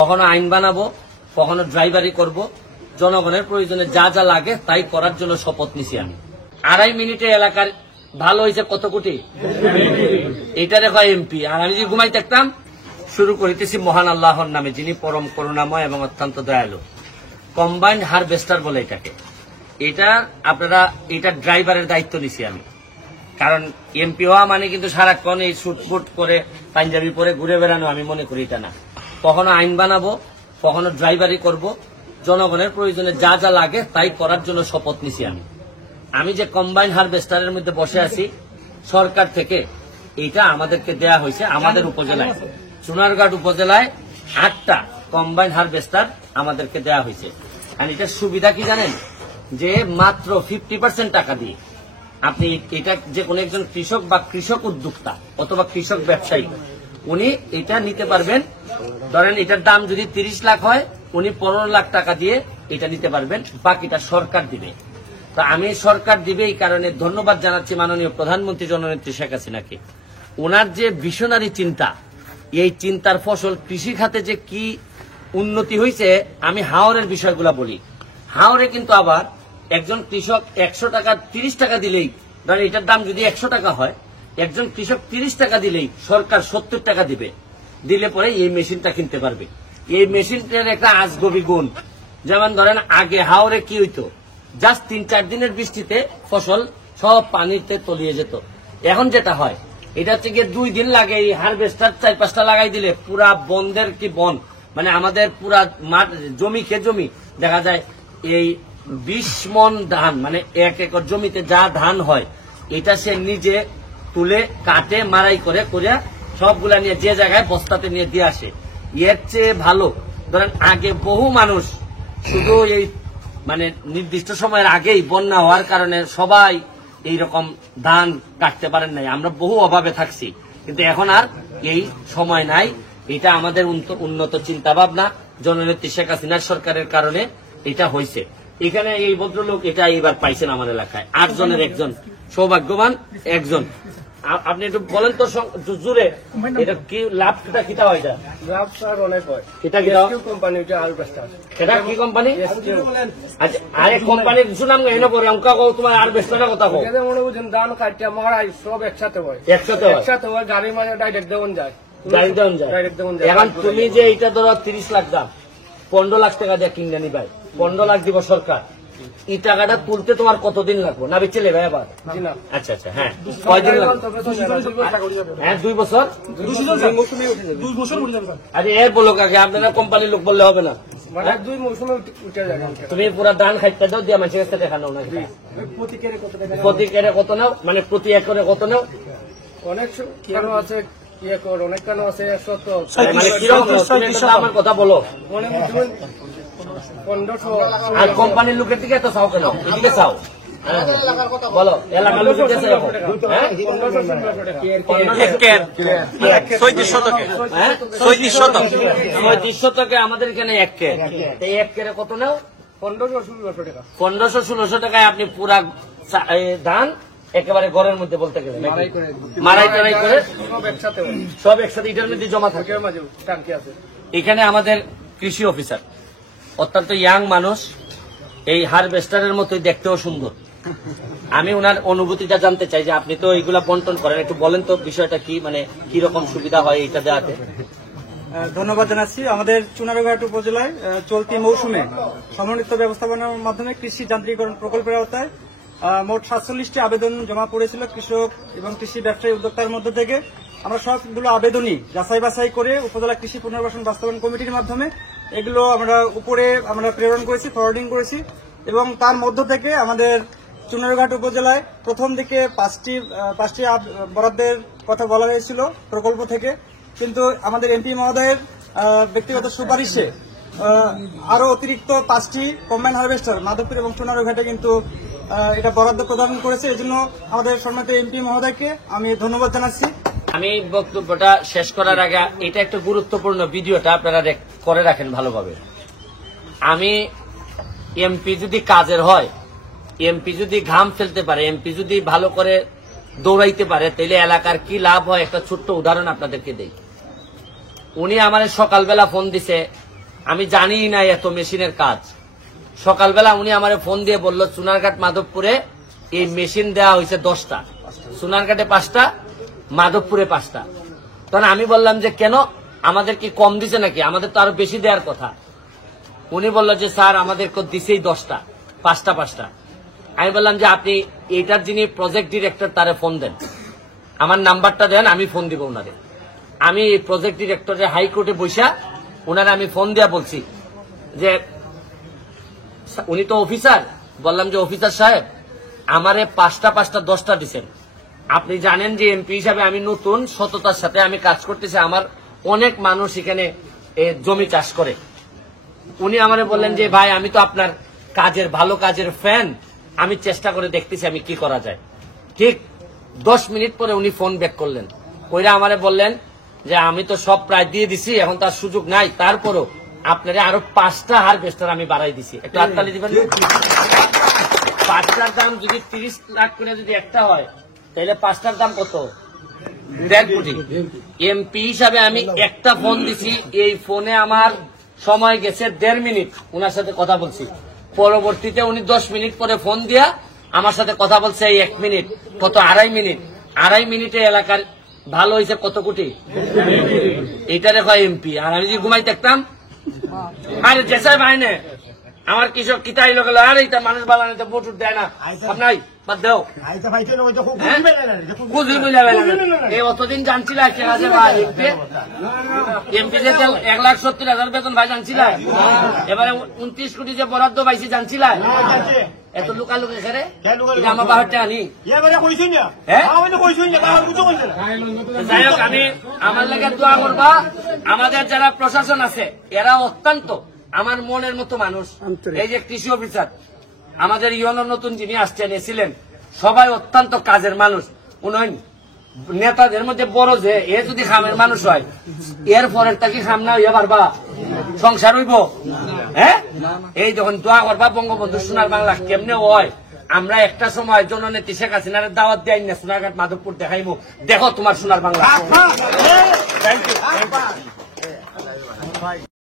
কখনো আইন বানাবো, কখনো ড্রাইভারি করব, জনগণের প্রয়োজনে যা যা লাগে তাই করার জন্য শপথ নিছি আমি। 2.5 মিনিটে এলাকার ভালো হয়েছে কত কোটি, এটা রেখা এমপি। আর আমি যে ঘুমাই থাকতাম, শুরু করিতেছি মহান আল্লাহর নামে, যিনি পরম করুণাময় এবং অত্যন্ত দয়ালু। কম্বাইন্ড হারভেস্টার বলে এটাকে। এটা আপনারা, এটা ড্রাইভারের দায়িত্ব নিছি আমি। কারণ এমপি হওয়া মানে কিন্তু সারাক্ষণ এই শুটফুট করে পাঞ্জাবি পরে ঘুরে বেড়ানো, আমি মনে করি এটা না। কখনো আইন বানাবো, কখনো ড্রাইভারি করব, জনগণের প্রয়োজনে যা যা লাগে তাই করার জন্য শপথ নিছি আমি। আমি যে কম্বাইন হারভেস্টারের মধ্যে বসে আছি, সরকার থেকে এটা আমাদেরকে দেয়া হয়েছে। আমাদের উপজেলায়, চুনারঘাট উপজেলায় 8টা কম্বাইন হারভেস্টার আমাদেরকে দেয়া হয়েছে। আর এটার সুবিধা কি জানেন, যে মাত্র 50% টাকা দিয়ে আপনি এটা যে কোনো একজন কৃষক বা কৃষক উদ্যোক্তা অথবা কৃষক ব্যবসায়ী, উনি এটা নিতে পারবেন। ধরেন এটার দাম যদি 30 লাখ হয়, উনি 15 লাখ টাকা দিয়ে এটা নিতে পারবেন, বাকিটা সরকার দিবে। তো আমি সরকার দিবে এই কারণে ধন্যবাদ জানাচ্ছি মাননীয় প্রধানমন্ত্রী জননেত্রী শেখ হাসিনাকে। ওনার যে ভিশনারি চিন্তা, এই চিন্তার ফসল কৃষি খাতে যে কি উন্নতি হয়েছে, আমি হাওরের বিষয়গুলো বলি। হাওরে কিন্তু আবার একজন কৃষক 100 টাকা 30 টাকা দিলেই, ধরেন এটার দাম যদি 100 টাকা হয়, একজন কৃষক 30 টাকা দিলেই সরকার 70 টাকা দিবে। দিলে পরে এই মেশিনটা কিনতে পারবে। এই মেশিনটার একটা আজগবি গুণ, যেমন ধরেন আগে হাওরে কি হইতো, জাস্ট 3-4 দিনের বৃষ্টিতে ফসল সব পানিতে তলিয়ে যেত। এখন যেটা হয়, এটা হচ্ছে গিয়ে 2 দিন লাগে। এই হারভেস্টার 4-5টা লাগাই দিলে পুরা বনদের কি বন, মানে আমাদের পুরা মাঠ, জমি খেয়ে জমি দেখা যায় এই 20 মন ধান, মানে 1 একর জমিতে যা ধান হয়, এটা সে নিজে তুলে কাটে মারাই করে সবগুলা নিয়ে যে জায়গায় বস্তাতে নিয়ে দিয়ে আসে। এর চেয়ে ভালো, ধরেন আগে বহু মানুষ শুধু এই মানে নির্দিষ্ট সময়ের আগেই বন্যা হওয়ার কারণে সবাই এইরকম ধান কাটতে পারেন নাই, আমরা বহু অভাবে থাকছি। কিন্তু এখন আর এই সময় নাই। এটা আমাদের উন্নত চিন্তা ভাবনা, জননেত্রী শেখ হাসিনার সরকারের কারণে এটা হয়েছে। এখানে এই ভদ্রলোক এটা এবার পাইছেন আমার এলাকায়, 8 জনের একজন, সৌভাগ্যবান একজন। আপনি একটু বলেন তো জুড়ে, এটা কি লাভটা কিটা হয়? এটা লাভ স্যার অনেক হয়। এটা কি কোম্পানি, এটা হারভেস্টার। এটা কি কোম্পানি? আচ্ছা, আরে কোম্পানির সুনাম গাই না পরে অঙ্কা কও, তোমার হারভেস্টারের কথা কও। এটা মনে বুঝেন ধান কাটতে মারাই সব একসাথে হয়, একসাথে হয়। গাড়ি মানে ডাইরেক্ট দেওয়ান যায়, গাড়ি দেওয়ান যায়। এখন তুমি যে এটা ধরো 30 লাখ দাম, 15 লাখ টাকা দিয়ে কিনে নিবাই, 15 লাখ দিব সরকার। এই টাকাটা তুলতে তোমার কতদিন লাগবে? না বেচলে ভাই আবার? আচ্ছা আচ্ছা, হ্যাঁ, কয়দিন লাগবে? হ্যাঁ, 2 বছর। আরে এর বলো কাকে, আপনারা কোম্পানির লোক বললে হবে না। তুমি পুরা ধান খাইতে দাও, দিয়ে মানুষের কাছে দেখা নাও না। প্রতি কেরে কত নাও, মানে প্রতি একরে কত নাও? অনেক কেন আছে, অনেক কেন আছে 100। মানে কিরকম আমার কথা বলো। আর কোম্পানির লোকের দিকে এত চাও কেন? এদিকে চাও, বলো। এলাকার লোকের কাছে 35 শতকে আমাদের এখানে 1 কের। এই 1 কেরে কত নাও? 1500-1600 টাকায় আপনি পুরা ধান একেবারে ঘরের মধ্যে বলতে গেলে মারাই টারাই করে সব একসাথে এটার মধ্যে জমা থাকে। এখানে আমাদের কৃষি অফিসার অত্যন্ত ইয়াং মানুষ, এই হারভেস্টারের মতোই দেখতেও সুন্দর। আমি ওনার অনুভূতিটা জানতে চাই, যে আপনি তো এইগুলা বন্টন করেন, একটু বলেন তো বিষয়টা কি, মানে কি রকম সুবিধা হয় এটা দেওয়াতে। ধন্যবাদ জানাচ্ছি। আমাদের চুনারঘাট উপজেলায় চলতি মৌসুমে সমন্বিত ব্যবস্থাপনার মাধ্যমে কৃষি যান্ত্রিকরণ প্রকল্পের আওতায় মোট 47টি আবেদন জমা পড়েছিল কৃষক এবং কৃষি ব্যবসায়ী উদ্যোক্তার মধ্য থেকে। আমরা সবগুলো আবেদনই যাচাই বাছাই করে উপজেলা কৃষি পুনর্বাসন বাস্তবায়ন কমিটির মাধ্যমে এগুলো আমরা প্রেরণ করেছি, ফরওয়ার্ডিং করেছি। এবং তার মধ্য থেকে আমাদের চুনারঘাট উপজেলায় প্রথম দিকে 5টি বরাদ্দের কথা বলা হয়েছিল প্রকল্প থেকে, কিন্তু আমাদের এমপি মহোদয়ের ব্যক্তিগত সুপারিশে আরো অতিরিক্ত 5টি কম্বাইন হারভেস্টার মাধবপুর এবং চুনারঘাটে কিন্তু এটা বরাদ্দ প্রদান করেছে। এজন্য আমাদের সম্মানিত এমপি মহোদয়কে আমি ধন্যবাদ জানাচ্ছি। আমি বক্তব্যটা শেষ করার আগে এটা একটা গুরুত্বপূর্ণ ভিডিওটা আপনারা করে রাখেন ভালোভাবে। আমি এমপি যদি কাজের হয়, এমপি যদি ঘাম ফেলতে পারে, এমপি যদি ভালো করে দৌড়াইতে পারে, তাহলে এলাকার কি লাভ হয় একটা ছোট্ট উদাহরণ আপনাদেরকে দেই। উনি আমার সকালবেলা ফোন দিছে, আমি জানি না এত মেশিনের কাজ। সকালবেলা উনি আমারে ফোন দিয়ে বলল চুনারঘাট মাধবপুরে এই মেশিন দেওয়া হয়েছে 10টা, সোনারঘাটে 5টা, মাধবপুরে 5টা। তখন আমি বললাম যে কেন, আমাদের কি কম দিছে নাকি, আমাদের তো আরো বেশি দেওয়ার কথা। উনি বলল যে স্যার আমাদের দিছেই 10টা, 5টা। আমি বললাম যে আপনি এইটার যিনি প্রজেক্ট ডিরেক্টর তারে ফোন দেন, আমার নাম্বারটা দেন, আমি ফোন দিব ওনারে। আমি প্রজেক্ট ডিরেক্টরে হাইকোর্টে বৈশা ওনারে আমি ফোন দিয়া বলছি যে উনি তো অফিসার, বললাম যে অফিসার সাহেব আমারে 5টা 10টা দিচ্ছেন। আপনি জানেন যে এমপি হিসাবে আমি নতুন, সততার সাথে আমি কাজ করতেছি, আমার অনেক মানুষ এখানে জমি চাষ করে। উনি আমারে বললেন যে ভাই আমি তো আপনার কাজের, ভালো কাজের ফ্যান, আমি চেষ্টা করে দেখতেছি আমি কি করা যায়। ঠিক 10 মিনিট পরে উনি ফোন ব্যাক করলেন, কইরা আমারে বললেন যে আমি তো সব প্রায় দিয়ে দিছি, এখন তার সুযোগ নাই, তারপরও আপনারা আরো 5টা হারভেস্টার আমি বাড়াই দিছি, একটু হাততালি দিবেন। 5টার দাম যদি 30 লাখ করে যদি একটা হয়, তাহলে 5টার দাম কত? 1.5 কোটি। এমপি হিসাবে আমি একটা ফোন দিছি, এই ফোনে আমার সময় গেছে 1.5 মিনিট, ওনার সাথে কথা বলছি। পরবর্তীতে উনি 10 মিনিট পরে ফোন দিয়া আমার সাথে কথা বলছে 1 মিনিট, কত 2.5 মিনিট। 2.5 মিনিটে এলাকার ভালো হয়েছে কত কোটি, এটা রেখা এমপি। আর আমি যদি ঘুমাই থাকতাম, আরে জেসাই ভাইনে আমার কৃষক কিতাই লোক, আরে এটা মানুষ বালানো ভোট দেয় না, আপনার বাদ দেও অতদিন জানছিলা এমপি যে 1,70,000 বেতন ভাই জানছিলা, এবারে 29 কোটি যে বরাদ্দ পাইছি জানছিলা, এত লুকালুকি খেরে আমার বাহারটা আনি। যাই হোক, আমি আমার লেগে দোয়া করবা। আমাদের যারা প্রশাসন আছে এরা অত্যন্ত আমার মনের মতো মানুষ। এই যে কৃষি অফিসার আমাদের ইউনিয়নের নতুন যিনি আসছেন এসেছিলেন, সবাই অত্যন্ত কাজের মানুষ। উন্নয়ন নেতাদের মধ্যে বড় যে এ যদি খামের মানুষ হয়, এর পরের তাকে খাম না হইয়া পারবা, সংসার হইব? হ্যাঁ, এই যখন দোয়া করবা বঙ্গবন্ধু সোনার বাংলা কেমনে হয়, আমরা একটা সময় জননেত্রী শেখ হাসিনার দাওয়াত দেয় না, সোনারঘাট মাধবপুর দেখাইবো, দেখো তোমার সোনার বাংলা।